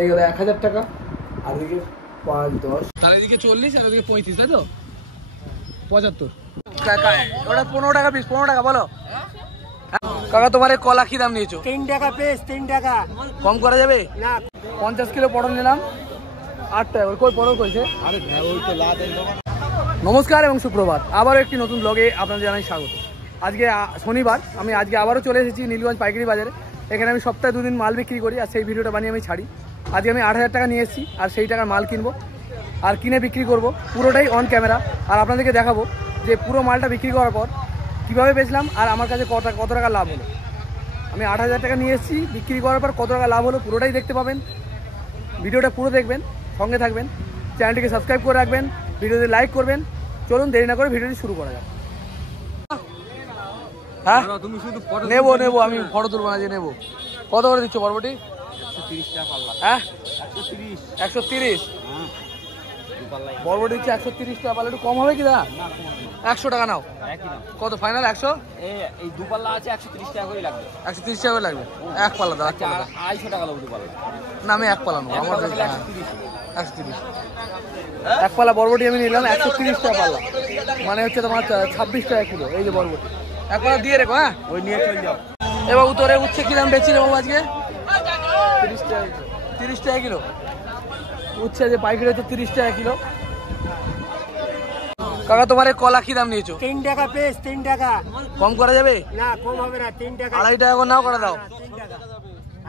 এই গেল 1000 টাকা। আর এদিকে 5 10 তাহলে এদিকে 40 আর ওদিকে 35, তাই তো 75 কাকা। ওটা 15 টাকা পিস, 15 টাকা বলো কাকা। তোমার এই কলা কি দাম নিয়েছো? 3 টাকা পিস, 3 টাকা। কম করা যাবে না? 50 কিলো পটল নিলাম 8 টাকা। কই পটল কইছে? আরে ওই তো লাদেন। নমস্কার এবং সুপ্রভাত, আবারও একটি নতুন ব্লগে আপনাদের জানাই স্বাগত। আজকে শনিবার, আমি আজকে আবারও চলে এসেছি নীলগঞ্জ পাইকারি বাজারে। এখানে আমি সপ্তাহে 2 দিন মাল বিক্রি করি আর সেই ভিডিওটা বানিয়ে আমি ছাড়ি। আজকে আমি 8000 টাকা নিয়ে এসেছি আর সেই টাকার মাল কিনবো আর কিনে বিক্রি করব, পুরোটাই অন ক্যামেরা। আর আপনাদেরকে দেখাবো যে পুরো মালটা বিক্রি করার পর কীভাবে বেচলাম আর আমার কাছে কত টাকা লাভ হলো। আমি 8000 টাকা নিয়ে এসেছি, বিক্রি করার পর কত টাকা লাভ হলো পুরোটাই দেখতে পাবেন। ভিডিওটা পুরো দেখবেন, সঙ্গে থাকবেন, চ্যানেলটিকে সাবস্ক্রাইব করে রাখবেন, ভিডিওতে লাইক করবেন। চলুন দেরি না করে ভিডিওটি শুরু করা যাক। হ্যাঁ নেবো, আমি ফটো তুলবো না যে নেবো। কত করে দিচ্ছ বরবটি? 130 টাকা পাল্লা। হ্যাঁ 130। 130 বরবটি দিচ্ছে 130 টাকা পাল্লা। একটু কম হবে কি দাদা? 100 টাকা নাও। কত ফাইনাল? 100? এই দু পাল্লা আছে 130 টাকা করে লাগবে। 130 টাকা করে লাগবে এক পাল্লা দাদা। 250 টাকা লাগবে দু পাল্লা। না আমি এক পাল্লা নেবো। আমার 130 এক পাল্লা বরবটি আমি নিলাম 130 টাকা পাল্লা, মানে হচ্ছে তোমার 26 টাকা কিলো। এই যে বরবটি এক পাল্লা দিয়ে রেখো। হ্যাঁ ওই নিয়ে চলে যাও। এবার উত্তরে উচ্ছে কি দাম বেচি রে বাবু আজকে? 30 টাকা কিলো উচ্ছে যে পাইকারি হচ্ছে 30 টাকা কিলো। কাকা তোমার এই কলা কি দাম নিয়েছো? 3 টাকা পিস, 3 টাকা। কম করা যাবে? না কম হবে না, 3 টাকা। 2.5 টাকা করে নাও, করে দাও। 3 টাকা।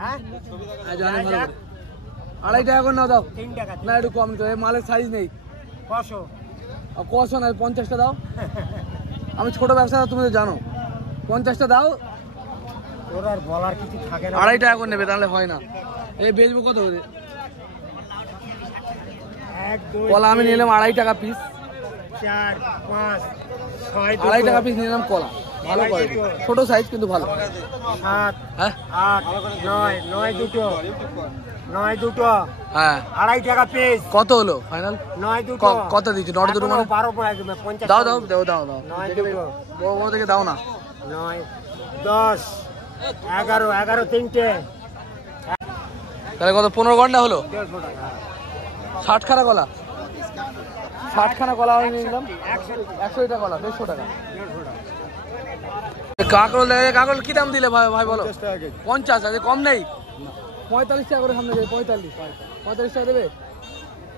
হ্যাঁ 2.5 টাকা করে নাও, দাও। 3 টাকা। না একটু কম তো, এই মালের সাইজ নেই। কশো না 50টা দাও। আমি ছোট ব্যবসা, তুমি তো জানো। 50টা দাও। ওর আর বলার কিছু থাকে না। 2.5 টাকা করে নেবে, তাহলে হয় না। এই বেচবো কত করে? 1 2 কলা আমি নিলাম 2.5 টাকা পিস। 4 5 6 2.5 টাকা পিস নিলাম কলা, ভালো কোয়ালিটি, ছোট সাইজ কিন্তু ভালো। 7 হ্যাঁ 8 9 9 দুটো 9 দুটো। হ্যাঁ 2.5 টাকা পিস। কত হলো ফাইনাল? 9 দুটো। কত দিচ্ছ? 9 দুটো মানে 12 পড়ে যাবে। 50 দাও দাও দাও দাও দাও। 9 দুটো। বড় থেকে দাও না। 9 10 11 11 তিনটে। তাহলে কত? 15 ঘন্টা হলো। 150 টাকা। 60 খানা কলা, 60 খানা কলা আমি নিলাম 100 টাকা কলা, 150 টাকা। 150 টাকা। কাকরোল দেখে, কাকরোল কি দাম দিলে ভাই? ভাই বলো। 50 আছে, কম নেই? 45 টাকা করে সামনে যাবে। 45 টাকা দেবে।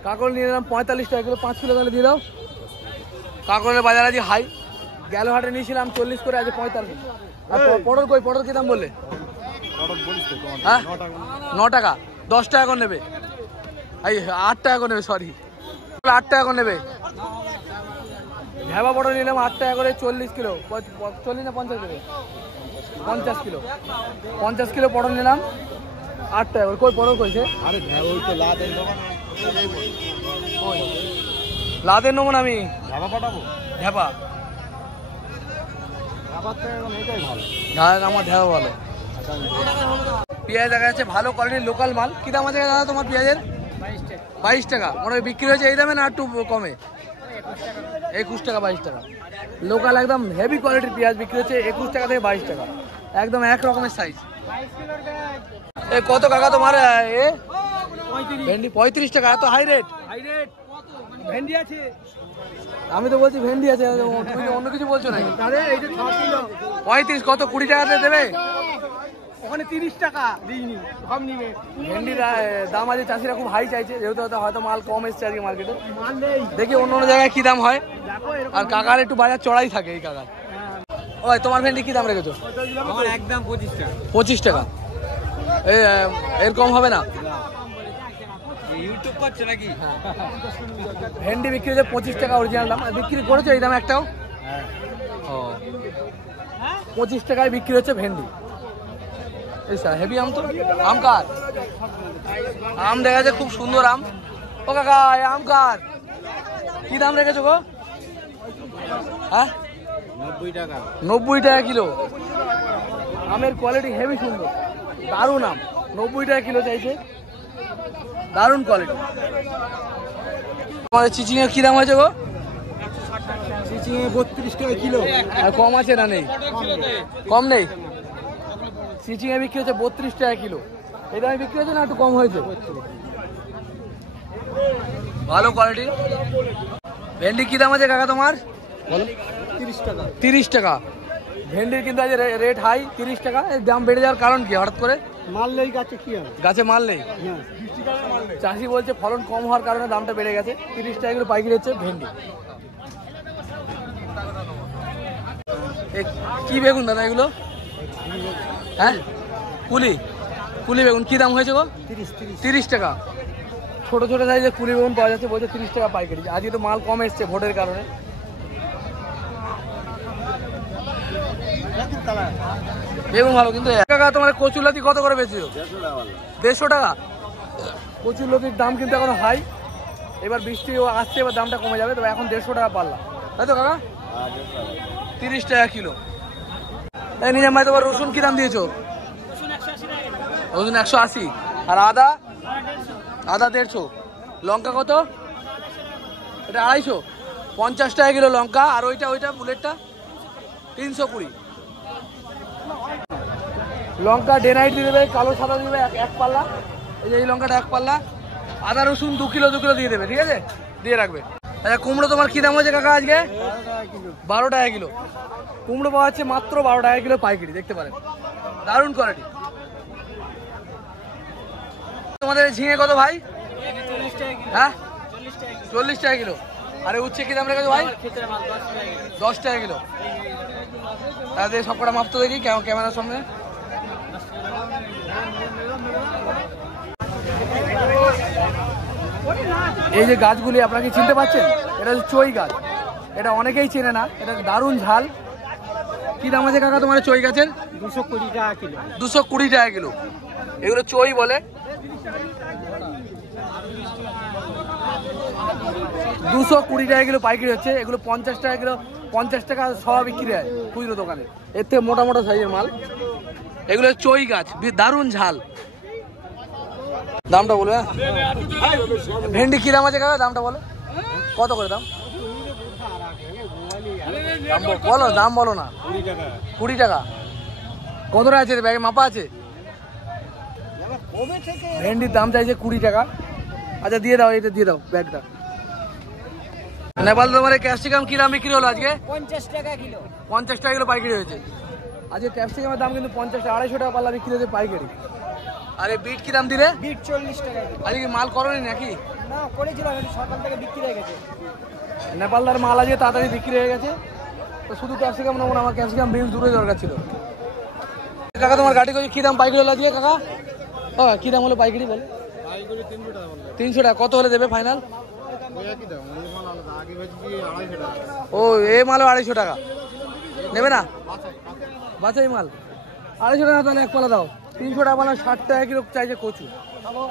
কাকরোল নিয়ে নিলাম 45 টাকা কিলো, 5 কিলো তাহলে দিয়ে দাও। কাকরোলের বাজার আজ হাই, গেল হাটে নিয়েছিলাম 40 করে, আজ 45। আর পটল কই? পটল কি দাম বললে? হ্যাঁ 9 টাকা। 10 টাকা করে নেবে। এই 8 টাকা করে নেবে, সরি 8 টাকা করে নেবে। ঢেবা পটল নিলাম 8 টাকা করে, 40 কিলো। 40 না 50 দেবে? 50 কিলো। 50 কিলো পটল নিলাম 8 টাকা করে। কই পটল কইছে? আরে ওই তো লাদেন দোকান। লাদেন নেবো না আমি, ঢাবা পাঠাবো। ঢেবা। ঢাবার থেকে এখন এটাই ভালো। আমার ঢেবা ভালো। পেঁয়াজ দেখা যাচ্ছে ভালো কোয়ালিটির লোকাল মাল। কি দাম আছে দাদা তোমার পেঁয়াজের? 22 টাকা। মনে হয় বিক্রি হয়েছে এই দামে না একটু কমে? 21 টাকা 22 টাকা। লোকাল একদম হেভি কোয়ালিটির পেঁয়াজ বিক্রি হচ্ছে 21 টাকা থেকে 22 টাকা, একদম এক রকমের সাইজ। এ কত কাকা তোমার এ ভেন্ডি? 35 টাকা। এত হাই রেট? ভেন্ডি আছে। আমি তো বলছি ভেন্ডি আছে, তুমি অন্য কিছু বলছো নাকি? আরে এই যে 6 কিলো। 35 কত? 20 টাকাতে দেবে? ওখানে 30 টাকা দিইনি, কম নিবে। ভেন্ডির দাম আছে, চাষিরা খুব হাই চাইছে, যেহেতু হয়তো মাল কম এসছে আজকে মার্কেটে। মাল নেই। দেখি অন্য অন্য জায়গায় কি দাম হয়। দেখো এরকম। আর কাকার একটু বাজার চড়াই থাকে এই কাকার। ওই তোমার ভেন্ডি কি দাম রেখেছো? আমার একদম 25 টাকা। 25 টাকা। এর কম হবে না? ইউটিউব করছে নাকি? ভেন্ডি বিক্রি হচ্ছে 25 টাকা অরিজিনাল দাম। বিক্রি করেছো এই দাম একটাও? ও 25 টাকায় বিক্রি হচ্ছে ভেন্ডি। এই স্যার হেভি আম তো। আম কার? আম দেখা যাচ্ছে খুব সুন্দর আম। ও কাকা এই আম কার? কি দাম রেখেছো গো? হ্যাঁ 90 টাকা। 90 টাকা কিলো। আমের কোয়ালিটি হেভি সুন্দর, দারুণ আম। 90 টাকা কিলো চাইছে, দারুণ কোয়ালিটি। আমাদের চিচিংয়ের কি দাম হয়েছে গো? চিচিংয়ে 32 টাকা কিলো। আর কম আছে না নেই? কম নেই। চিচিংয়ে বিক্রি হচ্ছে 32 টাকা কিলো। এই দামে বিক্রি হয়েছে না একটু কম হয়েছে? ভালো কোয়ালিটি। ভেন্ডি কি দাম আছে কাকা তোমার? বলো 30 টাকা। 30 টাকা ভেন্ডির কিন্তু আজ রেট হাই। 30 টাকা। এর দাম বেড়ে যাওয়ার কারণ কি হঠাৎ করে? মারলেই গাছে কি হবে? গাছে মারলেই হ্যাঁ, চাষি বলছে ফলন কম হওয়ার কারণে দামটা বেড়ে গেছে। 30 টাকা এগুলো পাইকারি হচ্ছে ভেন্ডি। কি বেগুন দাদা এগুলো? হ্যাঁ কুলি কুলি বেগুন কি দাম হয়েছে গো? 30 টাকা। ছোট ছোট সাইজের কুলি বেগুন পাওয়া যাচ্ছে, বলছে 30 টাকা পাইকারি। আজকে তো মাল কম এসছে ভোটের কারণে। বেগুন ভালো কিন্তু। কাকা তোমার কচুরলতি কত করে বেচেছো? 150 টাকা। কচুরলতির দাম কিন্তু এখন হাই। এবার বৃষ্টি আসছে, এবার দামটা কমে যাবে। তবে এখন 150 টাকা পাল্লা, তাই তো কাকা? 30 টাকা কিলো। এই নিজের ভাই তোমার রসুন কি দাম দিয়েছো? রসুন 180। আর আদা? আদা 150। লঙ্কা কত? এটা 250। 50 টাকা কিলো লঙ্কা। আর ওইটা বুলেটটা 320। লঙ্কা ডে নাইট দিয়ে দেবে, কালো সাদা দিয়ে দেবে এক পাল্লা। এই লঙ্কাটা 1 পাল্লা। আদা রসুন 2 কিলো দিয়ে দেবে, ঠিক আছে? দিয়ে রাখবে। আচ্ছা কুমড়ো তোমার কি দাম হয়েছে কাকা আজকে? 12 টাকা কিলো। কুমড়ো পাওয়া যাচ্ছে মাত্র 12 টাকা কিলো পাইকারি, দেখতে পারেন। দারুণ কোয়ালিটি। তোমাদের ঝিঙে কত ভাই? হ্যাঁ 40 টাকা কিলো। আরে উচ্ছে কি দাম রেখেছো ভাই? 10 টাকা কিলো। তাহলে সব কটা মাপতো দেখি ক্যামেরার সামনে। এই যে গাছগুলি আপনারা কি চিনতে পারছেন? এটা হচ্ছে চই গাছ। এটা অনেকেই চেনে না। এটা দারুণ ঝাল। কি দাম আছে কাকা তোমার চই গাছের? 220 টাকা কিলো। 220 টাকা কিলো। এগুলো চই বলে। 220 টাকা কিলো পাইকারি হচ্ছে। এগুলো 50 টাকা কিলো, 50 টাকা সব বিক্রি হয় খুচরো দোকানে। এর থেকে মোটা মোটা সাইজের মাল। এগুলো চই গাছ, দারুণ ঝাল। দামটা বলো। ভেন্ডি কি দাম আছে কাকা? দামটা বলো কত করে দাম? বলো দাম বলো না। 20 টাকা। কতটা আছে ব্যাগে মাপা আছে? ভেন্ডির দাম চাইছে 20 টাকা। আচ্ছা দিয়ে দাও, এটা দিয়ে দাও ব্যাগটা। নেপাল তোমার ক্যাপসিকাম কি দাম বিক্রি হলো আজকে? 50 টাকা কিলো। 50 টাকা কিলো পাইকারি হয়েছে আজকে। ক্যাপসিকামের দাম কিন্তু 50 টাকা, 250 টাকা পাল্লা বিক্রি হয়েছে পাইকারি। আরে বিট কি দাম দিলে? বিট 40 টাকা কিলো। আজকে মাল করোনি নাকি? না করেছিলাম, সকাল থেকে বিক্রি হয়ে গেছে। নেপালদার মাল আজকে তাড়াতাড়ি বিক্রি হয়ে গেছে। তো শুধু ক্যাপসিকাম নেবো না, আমার ক্যাপসিকাম বিনস দূরে দরকার ছিল। কাকা তোমার গাড়ি কি দাম পাইকারি হলো আজকে কাকা? ও কি দাম হলো পাইকারি বলে? 300 টাকা। কত হলে দেবে ফাইনাল? ও এ মালও 250 টাকা নেবে না? বাছাই মাল 250 টাকা। তাহলে 1 পালা দাও। 300 টাকা পালা। 60 টাকা কিলো চাইছে কচু।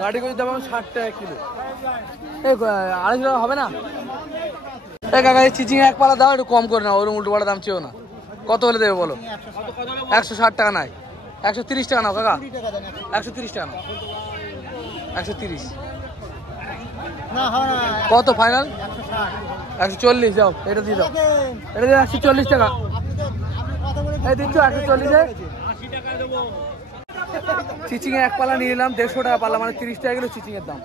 গাড়ি কচু দাম 60 টাকা কিলো। এই 250 টাকা হবে না? এই কাকা এই চিচিং 1 পালা দাও, একটু কম করে নাও। ওরকম উল্টো পাল্টা দাম চেয়েও না। কত হলে দেবে বলো? 160 টাকা নাই, 130 টাকা নাও কাকা। 130 টাকা নাও। 130 কত ফাইনাল? 140 যাও। এটা দিয়ে দাও। এটা দিয়ে 140 টাকা। এই দিচ্ছ 140-এ। চিচিং 1 পালা নিয়ে নিলাম 150 টাকা পাল্লা, মানে 30 টাকা কিলো চিচিং এর দাম।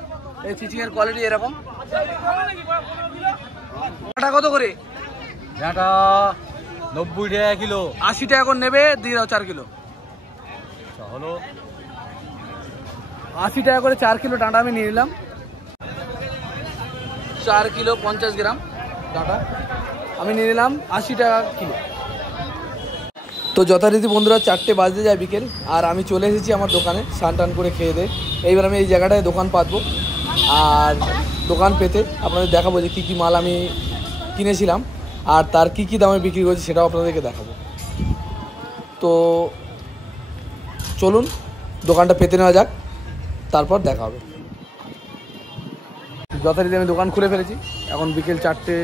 এই চিচিং এর কোয়ালিটি এরকম। এটা কত করে? এটা 90 টাকা কিলো। 80 টাকা করে নেবে, দিয়ে দাও 4 কিলো। হলো 80 টাকা করে 4 কিলো ডাঁটা আমি নিয়ে নিলাম। 4 কিলো 50 গ্রাম ডাঁটা আমি নিয়ে নিলাম 80 টাকা কিলো। তো যথারীতি বন্ধুরা 4টে বাজতে যায় বিকেল। আর আমি চলে এসেছি আমার দোকানে স্নান টান করে খেয়ে দে। এইবার আমি এই জায়গাটায় দোকান পাতবো। আর দোকান পেতে আপনাদের দেখাবো যে কী কী মাল আমি কিনেছিলাম আর তার কী কী দামে বিক্রি করছি সেটাও আপনাদেরকে দেখাবো। তো চলুন দোকানটা পেতে নেওয়া যাক, তারপর দেখা হবে। যথারীতি আমি দোকান খুলে ফেলেছি। এখন বিকেল 4টে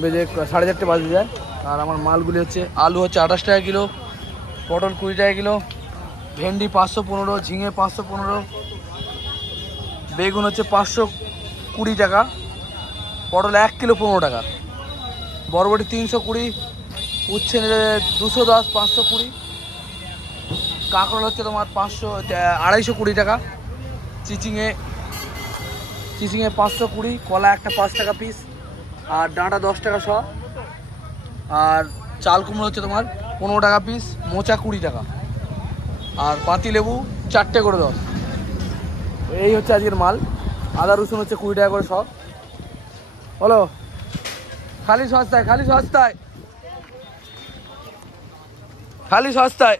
বেজে 4:30 বাজতে যায়। আর আমার মালগুলি হচ্ছে আলু হচ্ছে 28 টাকা কিলো, পটল 20 টাকা কিলো, ভেন্ডি 515, ঝিঙে 515, বেগুন হচ্ছে 520 টাকা, পটল 1 কিলো 15 টাকা, বরবটি 320, উচ্ছে নিলে 210, 520, কাঁকরোল হচ্ছে তোমার 250 টাকা। চিচিংয়ে 520, কলা একটা 5 টাকা পিস, আর ডাঁটা 10 টাকা শ। আর চাল কুমড়ো হচ্ছে তোমার 15 টাকা পিস, মোচা 20 টাকা, আর পাতি লেবু 4টে করে 10। এই হচ্ছে আজকের মাল। আদা রসুন হচ্ছে 20 টাকা করে সব। বলো, খালি সস্তায়, খালি সস্তায়, খালি সস্তায়।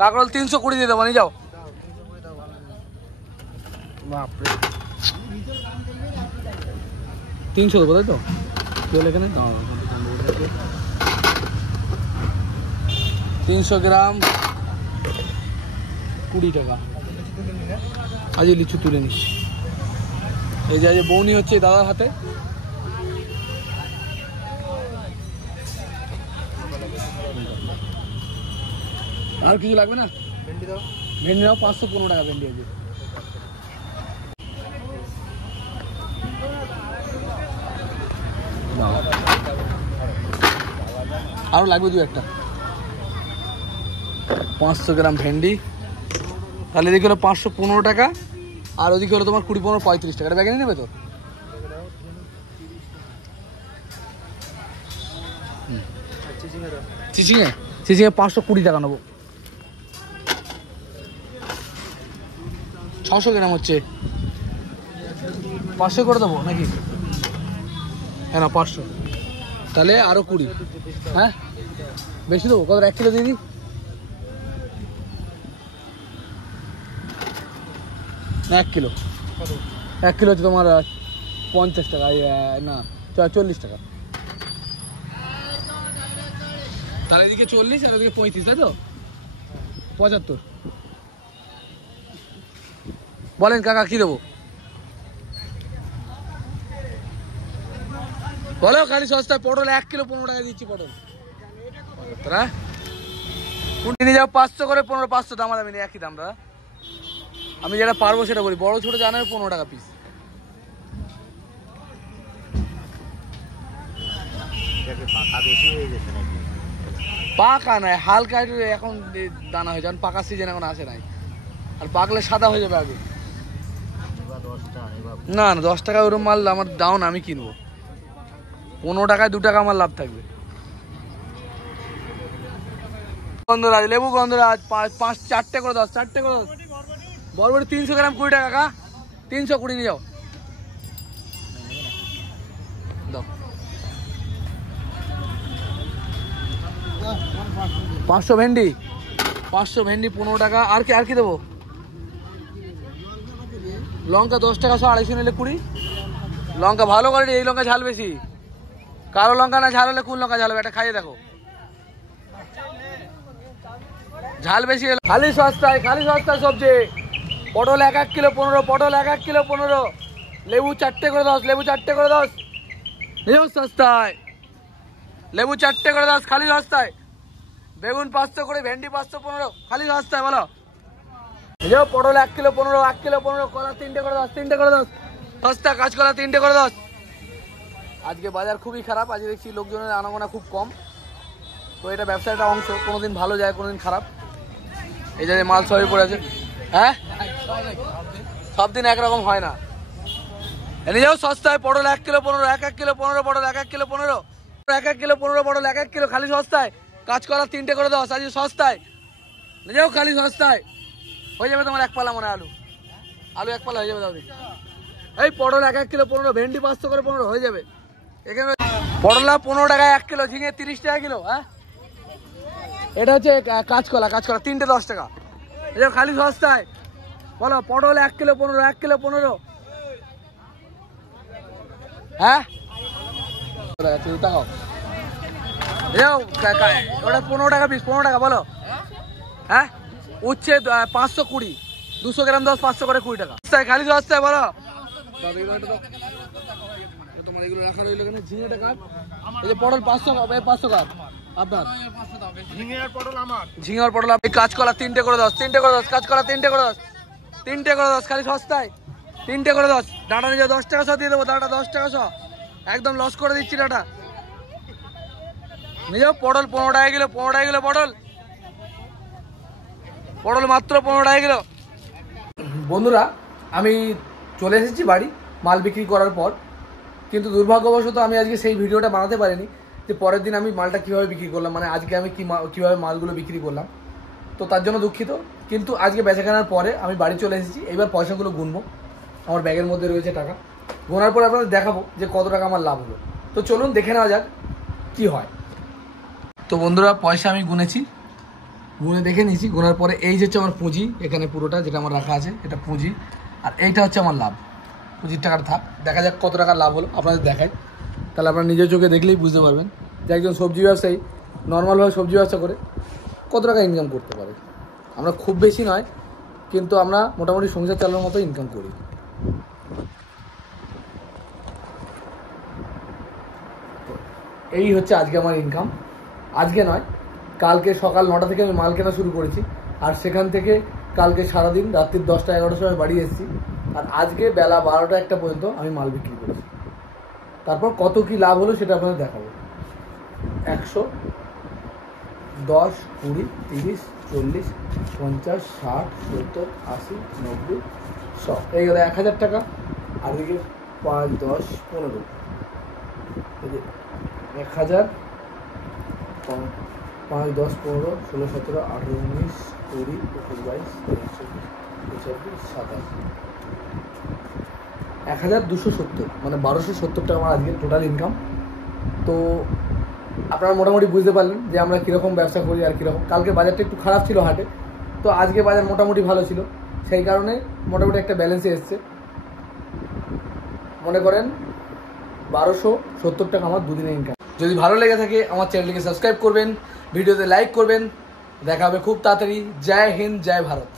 কাঁকরোল 320 দিয়ে দেবো, নিয়ে যাও। বাপরে 300 দেবো, তাই তো? তেল এখানে 300 গ্রাম 20 টাকা। আজ লিচু তুলে নিস। এই যে আজ বৌনি হচ্ছে দাদার হাতে। আর কিছু লাগবে না? ভেন্ডি দাও, ভেন্ডি দাও 515 টাকা ভেন্ডি আছে। আরো লাগবে 2-1টা। 500 গ্রাম ভেন্ডি, তাহলে এদিকে হলো 515 টাকা, আর ওদিকে হলো তোমার 20-15 35 টাকা। ব্যাগে নিয়ে নেবে তো? চিচিংয়ে 520 টাকা নেবো। 600 গ্রাম হচ্ছে 500 করে দেবো নাকি? হ্যাঁ না 500, তাহলে আরো 20। হ্যাঁ বেশি দেবো, কত? 1 কিলো দিয়ে দিই না? 1 কিলো, 1 কিলো হচ্ছে তোমার 50 টাকা, না 40 টাকা। তাহলে এদিকে 40 আর ওদিকে 35, তাই তো? 75। বলেন কাকা কি দেবো? বলো, খালি সস্তায়। পটল 1 কিলো 15 টাকা দিচ্ছি। পটল নিয়ে যাও 500 করে 15, 500 দামাদামি নেই, একই দাম দাদা। আমি যেটা পারবো সেটা বলি, বড় ছোট জানার 15 টাকা পিস। পাকা নাই, হালকা একটু এখন দানা হয়ে যান, পাকা সিজন এখন আসে নাই। আর পাকলে সাদা হয়ে যাবে আগে। না না 10 টাকা ওরম মাল আমার দাও না, আমি কিনবো। 15 টাকায় 2 টাকা আমার লাভ থাকবে। গন্ধরাজ লেবু, গন্ধরাজ 4টে করে 10, 4টে করে 10। বরবটি 300 গ্রাম 20 টাকা কাকা, 320 নিয়ে যাও। দাও 500 ভেন্ডি, 500 ভেন্ডি 15 টাকা। আর কি দেবো? লঙ্কা 10 টাকা 250 নিলে 20। লঙ্কা ভালো কোয়ালিটি, এই লঙ্কা ঝাল বেশি। কালো লঙ্কা না ঝাল হলে কোন লঙ্কা ঝাল হবে? এটা খাইয়ে দেখো, ঝাল বেশি। খালি সস্তায়, খালি সস্তায় সবজি। পটল 1 কিলো 15, পটল 1 কিলো 15। লেবু 4টে করে 10, লেবু 4টে করে 10। নিও সস্তায়, লেবু 4টে করে 10, খালি সস্তায়। বেগুন 500 করে, ভেন্ডি 515, খালি সস্তায়। বলো, নিও পটল 1 কিলো 15, 1 কিলো 15। কলা 3টে করে 10, 3টে করে 10, সস্তা। কাঁচকলা 3টে করে 10। আজকে বাজার খুবই খারাপ, আজকে দেখছি লোকজনের আনাগোনা খুব কম। তো এটা ব্যবসার একটা অংশ, কোনোদিন ভালো যায় কোনোদিন খারাপ। এই যে মাল সবই পড়ে আছে। হ্যাঁ, সব দিন একরকম হয় না। এনে যাও সস্তায়। পটল 1 কিলো 15, 1 কিলো 15 পটল, 1 কিলো 15, 1 কিলো 15 পটল, 1 কিলো, খালি সস্তায়। কাঁচকলা 3টে করে 10, আজকে সস্তায়। নিয়ে যাও খালি সস্তায়। হয়ে যাবে তোমার 1 পালা মনে হয়। আলু 1 পালা হয়ে যাবে দাদি। এই পটল 1 কিলো 15, ভেন্ডি 500 করে 15, হয়ে যাবে। এখানে পটলা 15 টাকায় 1 কিলো, ঝিঙে 30 টাকা কিলো। হ্যাঁ, এটা হচ্ছে কাঁচকলা, 3টে 10 টাকা। এটা খালি সস্তায়। বলো, পটল 1 কিলো 15, 1 কিলো 15। হ্যাঁ, ওটা 15 টাকা পিস, 15 টাকা। বলো, হ্যাঁ, উচ্ছে 520, 200 গ্রাম 10, 500 করে 20 টাকা। খালি সস্তায়। বলো, তোমার এগুলো রাখা রইল কেন? ঝিঙেটা কাট। এই যে পটল 500 কাট আপনার। ঝিঙের পটল আমার, ঝিঙের পটল। কাঁচকলা 3টে করে 10, 3টে করে 10। কাঁচকলা 3টে করে 10, 3টে করে 10, খালি সস্তায়। 3টে করে 10। ডাটা নিয়ে 10 টাকা 100 দিয়ে দেবো। ডাটা 10 টাকা 100, একদম লস করে দিচ্ছি ডাটা। নিয়ে যাও। পটল 15 টাকা কিলো, 15 টাকা কিলো পটল, পটল মাত্র 15 টাকা কিলো। বন্ধুরা, আমি চলে এসেছি বাড়ি মাল বিক্রি করার পর, কিন্তু দুর্ভাগ্যবশত আমি আজকে সেই ভিডিওটা বানাতে পারিনি যে পরের দিন আমি মালটা কীভাবে বিক্রি করলাম, মানে আজকে আমি কীভাবে মালগুলো বিক্রি করলাম। তো তার জন্য দুঃখিত। কিন্তু আজকে বেচাকেনার পরে আমি বাড়ি চলে এসেছি। এবার পয়সাগুলো গুনবো, আমার ব্যাগের মধ্যে রয়েছে টাকা। গোনার পরে আপনাদের দেখাবো যে কত টাকা আমার লাভ হলো। তো চলুন দেখে নেওয়া যাক কি হয়। তো বন্ধুরা, পয়সা আমি গুনেছি, গুনে দেখে নিয়েছি। গোনার পরে এই যে হচ্ছে আমার পুঁজি, এখানে পুরোটা যেটা আমার রাখা আছে এটা পুঁজি, আর এইটা হচ্ছে আমার লাভ। পুঁজির টাকাটা থাক, দেখা যাক কত টাকা লাভ হলো, আপনাদের দেখাই। তাহলে আপনারা নিজের চোখে দেখলেই বুঝতে পারবেন যে একজন সবজি ব্যবসায়ী নর্মালভাবে সবজি ব্যবসা করে কত টাকা ইনকাম করতে পারে। আমরা খুব বেশি নয়, কিন্তু আমরা মোটামুটি সংসার চালানোর মতো ইনকাম করি। এই হচ্ছে আজকে আমার ইনকাম। আজকে নয়, কালকে সকাল 9টা থেকে আমি মাল কেনা শুরু করেছি, আর সেখান থেকে কালকে সারাদিন রাত্রি 10টা 11টার সময় বাড়ি এসেছি, আর আজকে বেলা 12টা 1টা পর্যন্ত আমি মাল বিক্রি করেছি। তারপর কত কি লাভ হলো সেটা আপনাদের দেখাবো। 100, 10, 20, 30, 40, 50, 60, 70, 80, 90, 100, এই গেল 1000 টাকা। আর এদিকে 5, 10, 15, 1000, 5, 10, 15, 16, 17, 18, 19, 20, 21, 22, 23, 24, 27, 1270, মানে 1270 টাকা আমার আজকে টোটাল ইনকাম। তো আপনারা মোটামুটি বুঝতে পারলেন যে আমরা কীরকম ব্যবসা করি আর কীরকম। কালকে বাজারটা একটু খারাপ ছিল হাটে, তো আজকে বাজার মোটামুটি ভালো ছিল, সেই কারণে মোটামুটি একটা ব্যালেন্সে এসছে। মনে করেন 1270 টাকা আমার দুদিনে ইনকাম। যদি ভালো লেগে থাকে আমার চ্যানেলটিকে সাবস্ক্রাইব করবেন, ভিডিওতে লাইক করবেন। দেখা হবে খুব তাড়াতাড়ি। জয় হিন্দ, জয় ভারত।